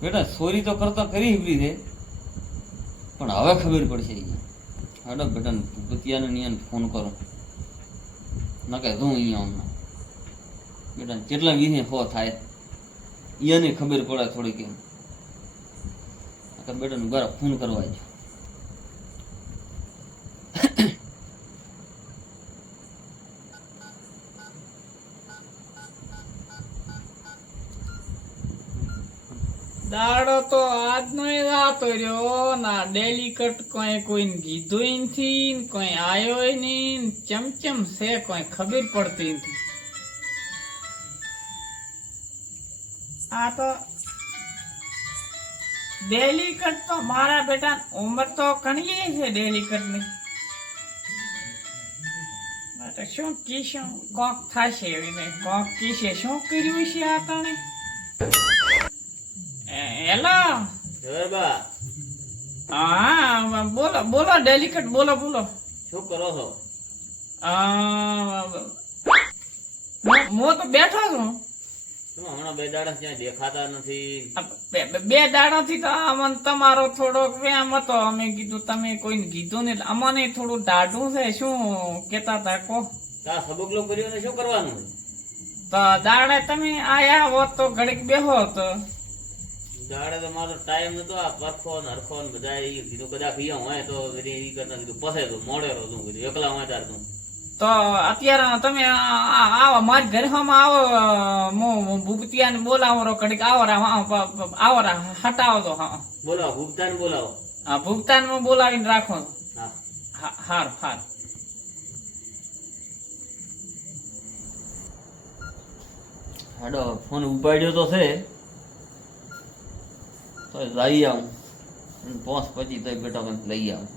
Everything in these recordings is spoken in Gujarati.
બેટા, ચોરી તો કરતા કરી હિબરી છે. પણ હવે ખબર પડશે હાડો બેટા ભૂતિયાને નિયાને ફોન કરો. ના કહે હું અહીંયા હમણાં. બેટા, કેટલા વીને હો થાય? એને ખબર પડે થોડી કેમ બેટા બરાબર ફોન કરવા જ દાડો તો આજનો રાતો રહ્યો, ના ડેલી કટ કોઈ કોઈને કીધું નથી કોઈ આયો નહીં ચમચમ છે કોઈ ખબર પડતી નથી. આ તો ડેલી કટ તો મારા બેટા ઉંમર તો ઘણી છે ડેલી કટની તો શું કીશું, કોક થશે એને કોક કીશે, શું કર્યું છે આ તણે? હા બોલો બોલો ડેલિકેટ બોલો બોલો. શું કરો છો? હું હું તો બેઠો છું. હમણાં બે દાડા ક્યાંય દેખાતા નથી? બે- બે- બે તો અમને તમારો થોડોક વ્યામ હતો. અમે કીધું તમે કોઈને કીધું ને અમને થોડું દાઢું છે. શું કેતા હતા કો આ સબકલો કર્યો ને શું કરવાનું? તો દાડે તમે આયા હોત તો ઘડીક બેહો તો. દાડે તો મારો ટાઈમ નતો આ પરખો ને હરખો ને બધા એ કીધું કદાચ અહીંયા હોય તો કીધું ઈ કરતા કીધું પસે તો મોડેરો તું કીધું એકલા હોય તાર તું. તો અત્યારે તમે આવો મારી ઘરમાં આવો હું ભૂપતિયાને બોલાવો રો કડીક આવો હા, આવો રા હટાવો તો હા બોલાવો ભૂપતાને બોલાવો. આ ભૂપતાનમાં બોલાવીને રાખો. હા. હા હાર હારું. હાડો ફોન ઉપાડ્યો તો છે. તો લઈ આવું. પોસ પછી તો બેટા કંઈક લઈ આવું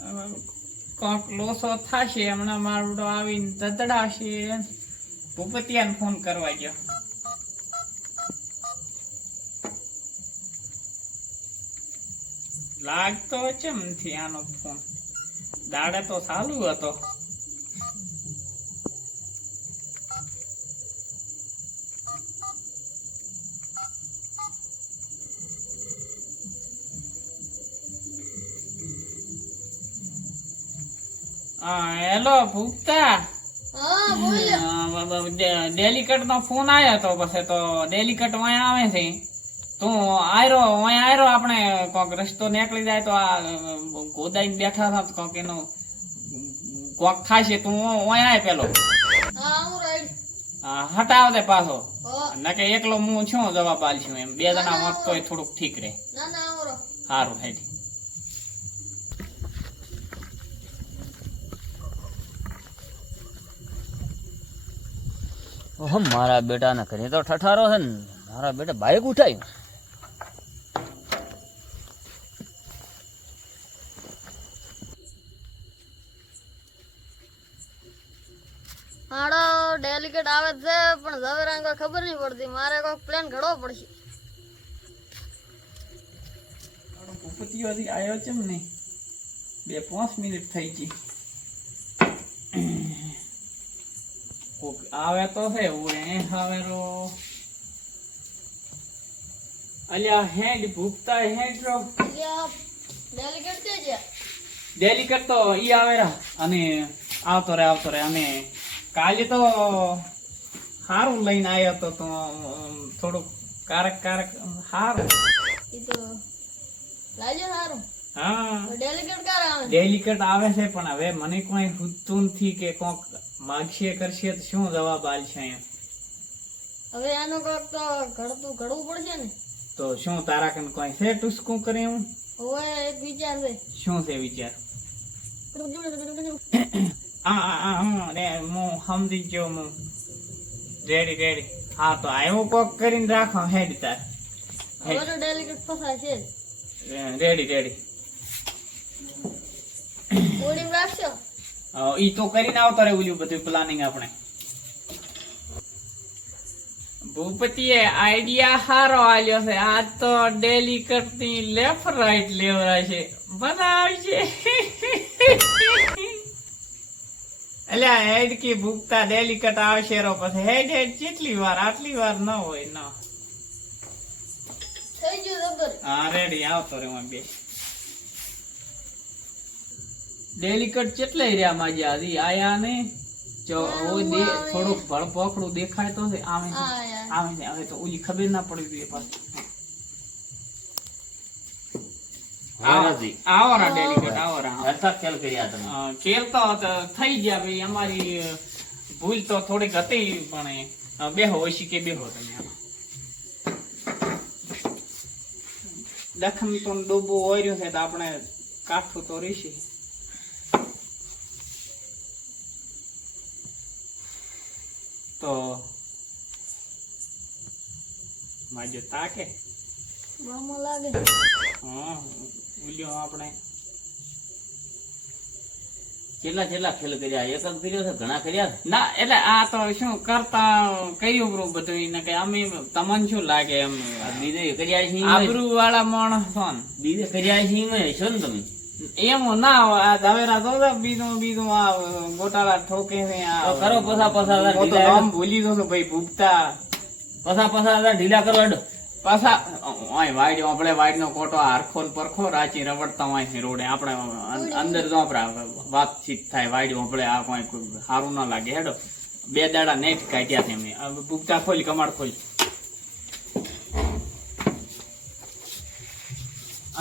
હવે કોક લોસો થશે, હમણાં મારો આવીને દદડાશે. ભૂપતિયાને ફોન કરવા ગયો. લાગતો ચમ નથી આનો ફોન દાડે તો ચાલુ હતો. હેલો ભૂખતા ડેલિકટ નો ફોન આવ્યો તો પછી તો ડેલિકટ વાય આવે છે. તું આયરો વાય આયરો આપણે કોક રસ્તો નીકળી જાય તો આ ગોદાઈને બેઠા હતા કોક એનો કોક ખાશે તું વાય આય પેલો. હટાવ દે પાછો. નકે એકલો હું છું જવાબ આલશું એમ. બે જણા વાંચતો થોડુંક ઠીક રહે. ના ના સારું હેઠી. ઓહો મારા બેટાના ઘરે તો ઠઠારો છે ને. મારા બેટા બાઇક ઉઠાયું. હાડો ડેલિકેટ આવે છે પણ ઝવેરાને કોઈ ખબર નહીં પડતી. મારે કોઈ પ્લાન ઘડવો પડશે. ભૂપતિઓથી આવ્યો છે ને? બે પાંચ મિનિટ થઈ ગઈ. આવે તો છે ઓએ આવે રો અલ્યા હેડ ભૂપતા હેડ રો. ડેલિકેટ છે ડેલિકેટ તો ઈ આવે રા. અને આવતો રે આવતો રે. અને કાલે તો સારું લઈને આવ્યો તો તો થોડુંક કારક કારક સારું એ તો લાજો સારું હા. ડેલિકેટ ક્યારે આવે ડેલિકેટ આવે છે પણ હવે મને કોઈ હુતું નથી કે કોક માગશે કરશે તો શું જવાબ આલશે એમ હવે આનું કોક તો ઘડતું ઘડવું પડશે ને. તો શું તારા કન કોઈ છે ટુસકું કરે એવું? હવે એક વિચાર છે. શું છે વિચાર? આ આ હું રે હું સમજી ગયો હું. રેડી રેડી હા તો આવ્યો કોક કરીને રાખો હેડ તાર. હવે તો ડેલિકેટ ફસાય છે રેડી રેડી ઓડીમ રાખશો? ઈ તો કરીને આવતો રહેવું બધું પ્લાનિંગ આપણે. ભૂપતિએ આઈડિયા હારો આલ્યો છે. આજ તો ડેલી કરતી લેફ્ટ રાઈટ લેવરાશે બનાવશે એટલે હેડ કી ભૂખતા ડેલી કટ આવશે રો પછી. હેડ હેડ કેટલી વાર આટલી વાર ન હોય ન. થઈ ગયું હા રેડી આવતો રે હું બે. ડેલી કટ કેટલે રહ્યા માજી આજી? આયા ને? જો ઓય દે થોડુંક ભળપોકડું દેખાય તો આવે છે. આવે છે હવે તો ઓલી ખબર ના પડી જોઈએ પાછી. ખેલ કર્યા તમે. ખેલ તો થઈ ગયા ભાઈ અમારી ભૂલ તો થોડીક હતી પણ બેહો ઓછી કે બેહો તમે. દખમ તો ડોબો ઓર્યો છે તો આપણે કાઠું તો રહેશે. તો માજો તાકે? મામો લાગે. હા ઉલ્યો આપણે. કેટલા કેટલા ફેલ કર્યા એક જ કર્યો છે ઘણા કર્યા ના એટલે આ તો શું કરતા કર્યું બ્રુ બધું? એને કે અમે તમને શું લાગે એમ? આ બીજે કર્યા છે આબરૂ વાળા માણસ ને. બીજે કર્યા છે ઈમાંય છો ને તમે? એમ ના આ ઝવેરા તો તો બીજું બીજું આ ગોટાળા ઠોકે ને આ કરો પસા પસા નામ ભૂલી ગયો છું ભાઈ ભૂખતા. પસા પસા હતા ઢીલા કરો અડો પાછા ઓય વાઈડ આપણે વાઈડ નો કોટો હરખો ને પરખો રાચી રવડતા હોય છે રોડે. આપણે અંદર જો આપણે વાતચીત થાય વાઈડ આપણે આ કોઈ સારું ના લાગે હેડો. બે દાડા નેટ કાઢ્યા છે એમને ભૂખતા ખોલી કમાડ ખોલી.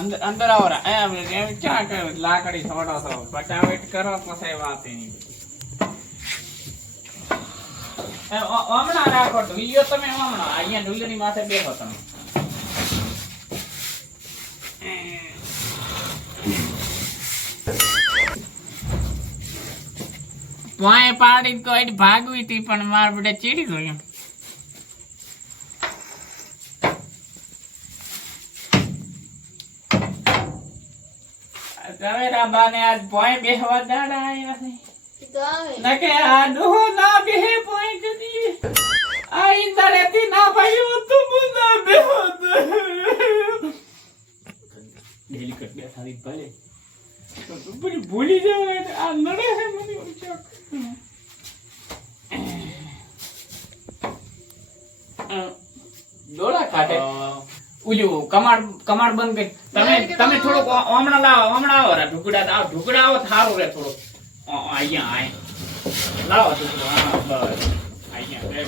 અંદર અંદર એમ એમ ક્યાં કર લાકડી છોડો છો પટાવેટ કરો, પછી વાત એની. હમણાં રાખો ડુલ્યો તમે હમણાં. અહીંયા ઢુલિયાની માથે બેહો તમે. પોય પાડી કોઈ ભાગવી હતી, પણ મારા બધા ચીડી ગયો તમે બાને આજ પોય બેહવા દાડા આવ્યા છે. ઈ તો આવે. નકે આ ડોહો ના બેહે પોઈ કદી. આ ઈંદરેથી ના ભાઈ તું મુના બેહો ડેલી કટ બેઠા ભલે. જવાય આ ઉલ્યું કમાડ કમાડ બંધ કરી. તમે તમે થોડોક હમણાં લાવો હમણાં આવો રા ઢુકડા આવો ઢુકડા આવો થારું રે થોડુંક. અહીંયા આય લાવો ઢુકડો હા બસ. અહીંયા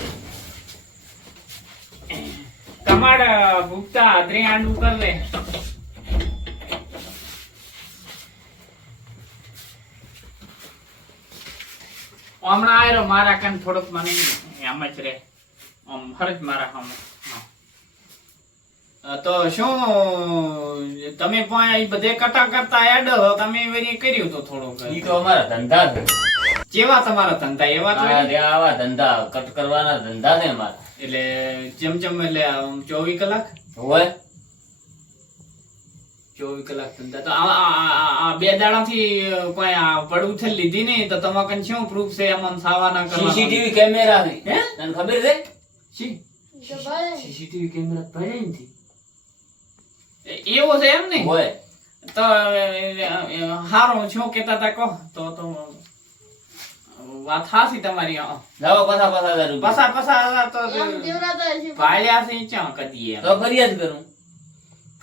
કમાડ ભૂખતા અદરી આંડું કર લે. હમણાં આવ્યો મારા કાન થોડોક મને એમ જ રે. આમ હરજ મારા સામે. હા. અ, તો શું તમે પણ બધે કટા કરતા એડ તમે વેરી કર્યું તો થોડુંક. ઈ તો અમારા ધંધા છે કેવા તમારા ધંધા એવા તો આવા ધંધા કટ કરવાના ધંધા છે અમારા. એટલે જેમ જેમ એટલે ચોવીસ કલાક? હોય ચોવીસ કલાક ધંધા. તો આ- બે દાડાથી કોઈ આ પડવું છે લીધી નહીં તો તમારે કન શું પ્રૂફ છે એમાં સાવાના કરવા સીસીટીવી કેમેરા હે? તને ખબર છે? સીસીટીવી કેમેરા પડે નથી એવો છે એમ ને હોય. તો હારો છો કેતા તા કહો. તો તો વાત હાસી તમારી. લાવો પસા પસા હજાર પસા પસા તો ભાળ્યા છે. ચા કદી તો ફરિયાદ કરું.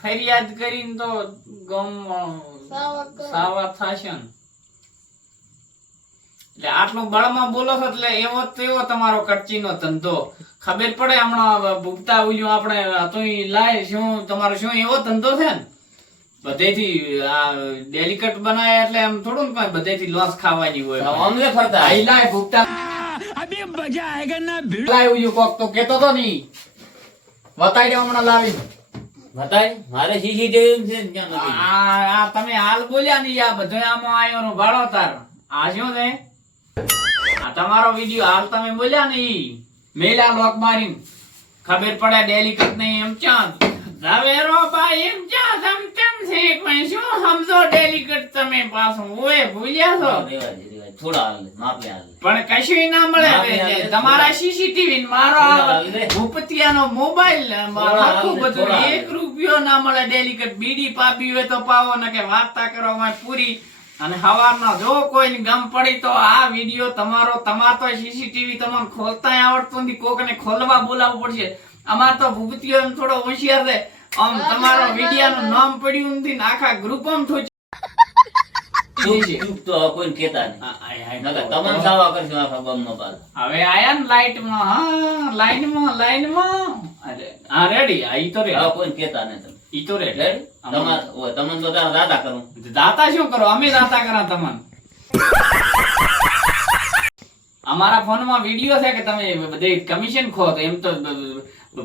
ફરિયાદ કરીને તો ગમ સાવા કરો. સાવા થશે ને. એટલે આટલું બળમાં બોલો છો એટલે એવો તેવો તમારો કટચીનો ધંધો. ખબર પડે હમણાં ભૂગતા ઉલ્યું આપણે તો લાય શું તમારો શું એવો ધંધો છે ને? બધેથી આ ડેલિકેટ બનાય એટલે એમ થોડું ને બધેથી લોસ ખાવાની હોય. અમને ફરતા. આઈ લાય ભૂગતા. લાય ઉલ્યું કોક તો કેતો તો નહીં. બતાવી દે હમણાં લાવી બતાય મારે સીસીટીવી છે ને ક્યાં નથી. આ આ તમે હાલ બોલ્યા નહીં આ બધો આમાં આયો નો ભાડો તાર. આ શું છે? આ તમારો વિડિયો હાલ તમે બોલ્યા નહીં મેલા લોક મારીને. ખબર પડે ડેલિકેટ નહીં એમ ચાંદ. ઝવેરો ભાઈ એમ ક્યાં સમતમ છે પણ શું સમજો કટ તમે પાછું? ઓએ ભૂલ્યા છો. થોડા હાલ માપે હાલ પણ કશું ના મળે ના. ના, ના, તમારા. સીસીટીવી મારો ભૂપતિયાનો મોબાઈલ મારો આખું બધું એક રૂપિયો ના મળે ડેલિકેટ બીડી પાપી હોય તો પાવો ને કે વાર્તા કરો માં પૂરી. અને સવારના જો કોઈને ગમ પડી તો આ વીડિયો તમારો તમાર તો સીસીટીવી તમને ખોલતા આવડતું નથી. કોકને ખોલવા બોલાવવું પડશે. અમાર તો ભૂપતિઓ થોડો હોશિયાર છે. આમ તમારો વિડિયાનું નામ પડ્યું નથી ને આખા ગ્રુપમાં તો હવે કોઈને કહેતા નહીં. આ- આ- આ- નકર તમને સાવા કરશું આખા ગામમાં પાછા. હવે આયા ને લાઈટમાં હા લાઈનમાં લાઈનમાં. અરે હા રેડી આ ઈ તો હવે રેડી કોઈને કહેતા નહીં તમે. ઈ તો રેડી તમને તો દાદા કરું. દાતા શું કરો? અમે દાતા કરા તમને. અમારા ફોનમાં વિડિયો છે કે તમે બધે કમિશન ખો તો એમ તો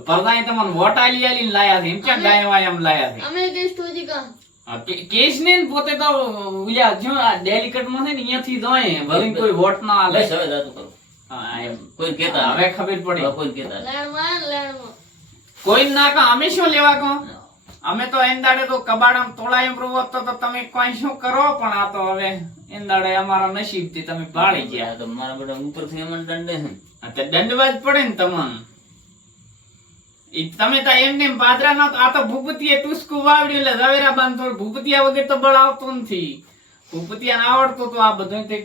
પરદાય તમને વોટ આલી આલી લાયા છે. એમ ક્યાં ગાય વાય એમ લાયા છે? અમે કઈ કા કેસ ને પોતે તો ઉયા જો આ ડેલિકેટમાં છે ને અહીંયાથી જોય. ભલે કોઈ વોટ ના આલે. હવે જાતું કરો. હા, એમ. કોઈને કહેતા હવે ખબર પડી. કોઈ કેતા. લેણમાં લેણમાં કોઈ ના કા અમે શું લેવા કહો? અમે તો એંદાડે તો કબાડામ આમ પ્રવો તો તમે કોઈ શું કરો? પણ આ તો હવે એંદાડે અમારા નસીબથી તમે ભાળી ગયા. તો મારા બધા ઉપરથી અમને દંડે છે. આ તો દંડવા જ પડે ને તમને. તમે તો એમ નેમ પાદરા ના આ તો ભૂપતિએ ટુસકું વાવડ્યું એટલે ઝવેરા બાંધ થોડું ભૂપતિયા વગર તો બળ આવતું નથી. ભૂપતિયા ના આવડતું તો આ બધું તે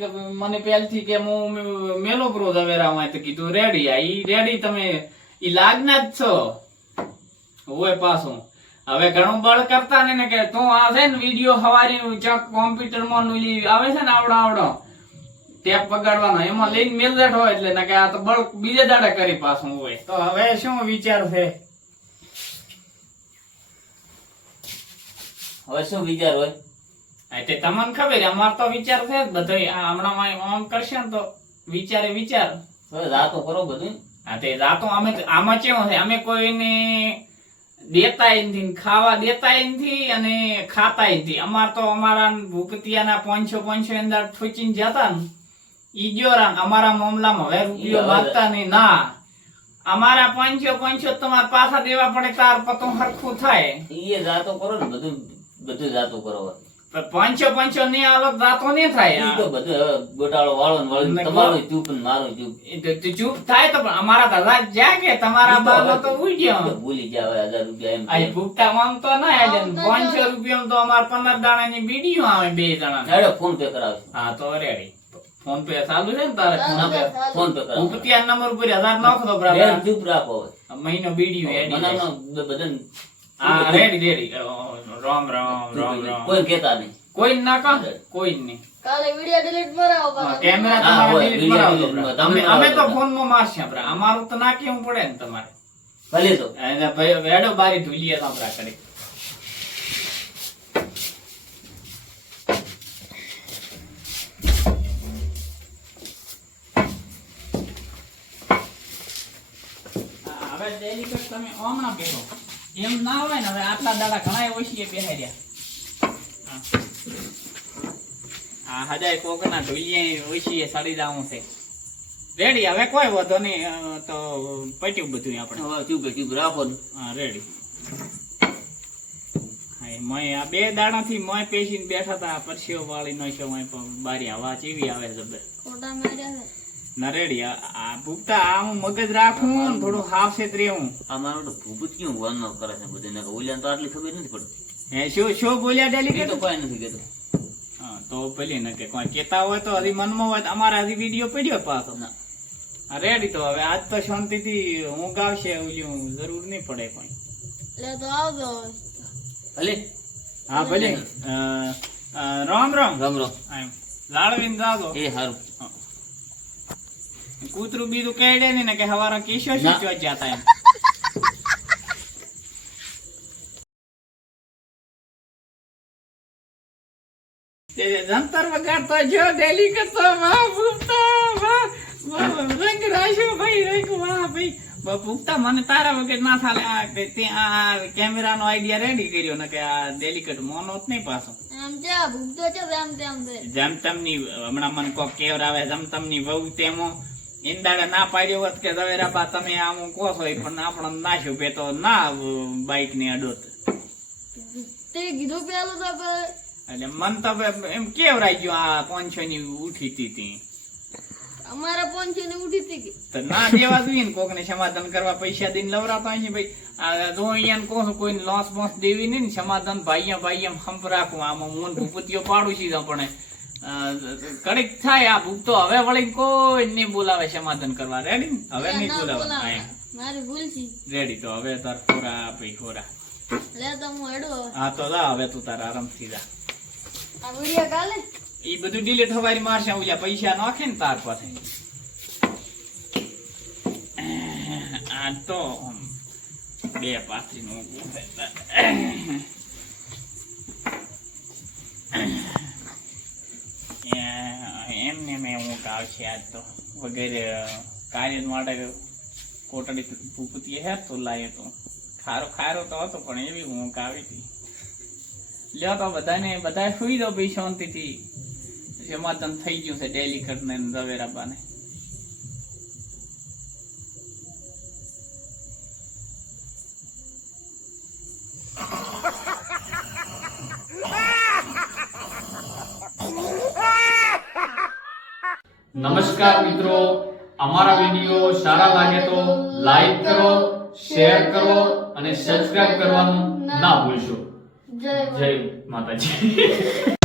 મને પહેલથી કે હું મેલો પ્રો ઝવેરા માં તો કીધું રેડી આ ઈ રેડી તમે ઈ લાગના જ છો. હોય પાછું. હવે ઘણું બળ કરતા ને કે તું આ છે ને વીડિયો હવારી ચક કોમ્પ્યુટરમાં આવે છે ને આવડો આવડો ટેપ પગાડવાનો એમાં લઈને મેલ હોય એટલે ને કે આ તો બળ બીજે દાડે કરી પાછું હોય. તો હવે શું વિચાર છે? હવે શું વિચાર હોય? એટલે તે તમને ખબર અમાર તો વિચાર છે બધો હમણાં માં આમ કરશે ને તો વિચારે વિચાર. હવે જાતો કરો બધું હા તે રાતો અમે આમાં કેવું છે? અમે કોઈને દેતાય નથી ખાવા દેતાય નથી અને નથી અમાર તો અમારા ભૂપતિયાના પાંચસો પાંચસો અંદર ઠોચીને જતા ને ઈ જ્યોરા અમારા મામલામાં હવે રૂપિયો માગતા નહીં. ના. અમારા પાંચસો પાંચસો તમારે પાછા દેવા પડે તાર પતો હરખું થાય. એ જાતો કરો ને બધું બધું જાતો કરો પંચો પાંચસો ની આવક રાતો નહીં થાય તો બધું ગોટાળો વાળો ને વાળો તમારો ચૂપ ને મારો ચૂપ. તો તું ચૂપ થાય તો પણ અમારા દાદા જાગે તમારા ઈ તો બાબો તો ઉડ્યો ભૂલી ગયા હવે હજાર રૂપિયા એમ અહીં કે. ભૂખતા માંગતો ના આમ તો પાંચસો. રૂપિયા તો અમાર પંદર દાણાની બીડીઓ આવે બે જણા હેડો ફોન પે કરાવશું. હા તો રેડી. ફોન પે ચાલુ છે ને તારે? PhonePe PhonePe number ઉપર હજાર નાખો તો બરાબર. ચૂપ રાખો મહિનો બીડીઓ જાય. બ- બધાને હા રેડી રેડી. રામ રામ રામ રામ. કોઈ કહેતા નહીં. કોઈ ના કા કોઈ નહીં. કાલે વિડિયો ડિલીટ મરાવો કેમેરા તમારે હોય, delete video કરાવો delete તો માં. અમે તમે અમે તો ફોનમાં મારશે આપણે અમારું તો ના કેવું પડે ને તમારે? ભલે તો. એને ભાઈ વેડો બારી ઢૂલીએ સાંભળા કરી હા, હવે delicate તમે હમણાં પહેરો. એમ ના હોય ને હવે આટલા દાડા ઘણા ઓછી બેહાર્યા. હા. હા હજાય કોકના ઢોલિયા ઓછીએ સડી જાવું છે. રેડી હવે કોઈ વધો નહીં. તો પટ્યું બધું આપણે. હવે ચૂપ ચૂપ રાખો હા રેડી. મોય આ બે દાણાથી મોય પેશીને બેઠા હતા પરસેવો વાળી નો છે મોય બારી હવા ચીવી આવે છે જબર ખોટા માર્યા છે રેડી આ આ હું મગજ રાખું થોડું હાફસેત રહેવું. આ તો ભૂપત વન કરે છે બધું નકર તો આટલી ખબર નથી પડતી. હે શું શું બોલ્યા એ તો કોઈ નથી કહેતો. તો ભલે ન કે કોઈ કેતા હોય તો હજી મનમાં હોય તો હજી વીડિયો પડ્યો પાછો. રેડી તો હવે આજ તો શાંતિથી હું ગાવશે ઓલ્યું જરૂર નહીં પડે કોઈ. લે તો આવજો. ભલે. હા ભલે. રામ રામ. રામ રામ. આમ લાડવીને જાજો. એ સારું કૂતરું બીજું કેડે ને કે હવારે કિશો શું ના. ચોટ જાતા એમ. તે જંતર વગાડતો જો ડેલી કરતો વાહ ભૂપતા વાહ રંગ રાશો ભાઈ રંગ વાહ ભાઈ. ભૂપતા મને તારા વગર ના થાલે. આ તે- આ કેમેરાનો આઈડિયા રેડી કર્યો ને કે આ ડેલિકેટ મોનો જ નહીં પાછો. એમ છે ભૂખતો છે તેમ તેમ જેમ તમની હમણાં મને કોક કેવર આવે જેમ તમની વહુ તેમો ઈંદાડે ના પાડ્યો હોત કે ઝવેરાબા તમે આમ કહો છો પણ આપણને નાખ્યું બે તો ના બાઇકની અડોત. તે કીધું પેલું તો એટલે મન તો એમ કેવરાઈ ગયું આ પોન્છો ની ઉઠી હતી તી. અમારા પોન્છો ને ઉઠી હતી તો ના દેવા જોઈએ ને કોકને સમાધાન કરવા પૈસા દઈને લવરાતો અહીં ભાઈ. આ જો અહીંયા કહું છું કોઈને લોસ બોસ દેવી નહીં ને સમાધાન ભાઈ ભાઈ એમ હંપ રાખવું આમાં મોન ભૂપતિઓ પાડું છે આપણે કડીક થાય આ ભૂખ તો હવે વળી કોઈ નહીં બોલાવે સમાધાન કરવા. રેડી હવે નહીં બોલાવે. મારી ભૂલ છે. રેડી તો હવે તાર ખોરા ભાઈ ખોરા. લે તો હું હેડો હા તો લા હવે તું તારા આરામથી જા. આ વિડિયો કાલે? એ બધું ડિલીટ હવારી મારશે ઓલા પૈસા નાખે ને તાર પાસે. આ તો બે પાત્રી નું એમને મેં ઊંઘ આવશે આજ તો. વગેરે કાર્ય માટે કોટડી ભૂપતી હે તો લાય તો. ખારો ખારો તો હતો, પણ એવી ઊંઘ આવી હતી. લ્યો તો બધાને બધા સુઈ દો ભાઈ શાંતિથી. સમાધાન થઈ ગયું છે ડેલી કરીને ઝવેરાબાને. નમસ્કાર મિત્રો. અમારા વીડિયો સારા લાગે તો લાઈક કરો શેર કરો અને સબસ્ક્રાઇબ કરવાનું ના ભૂલશો. જય જય માતાજી.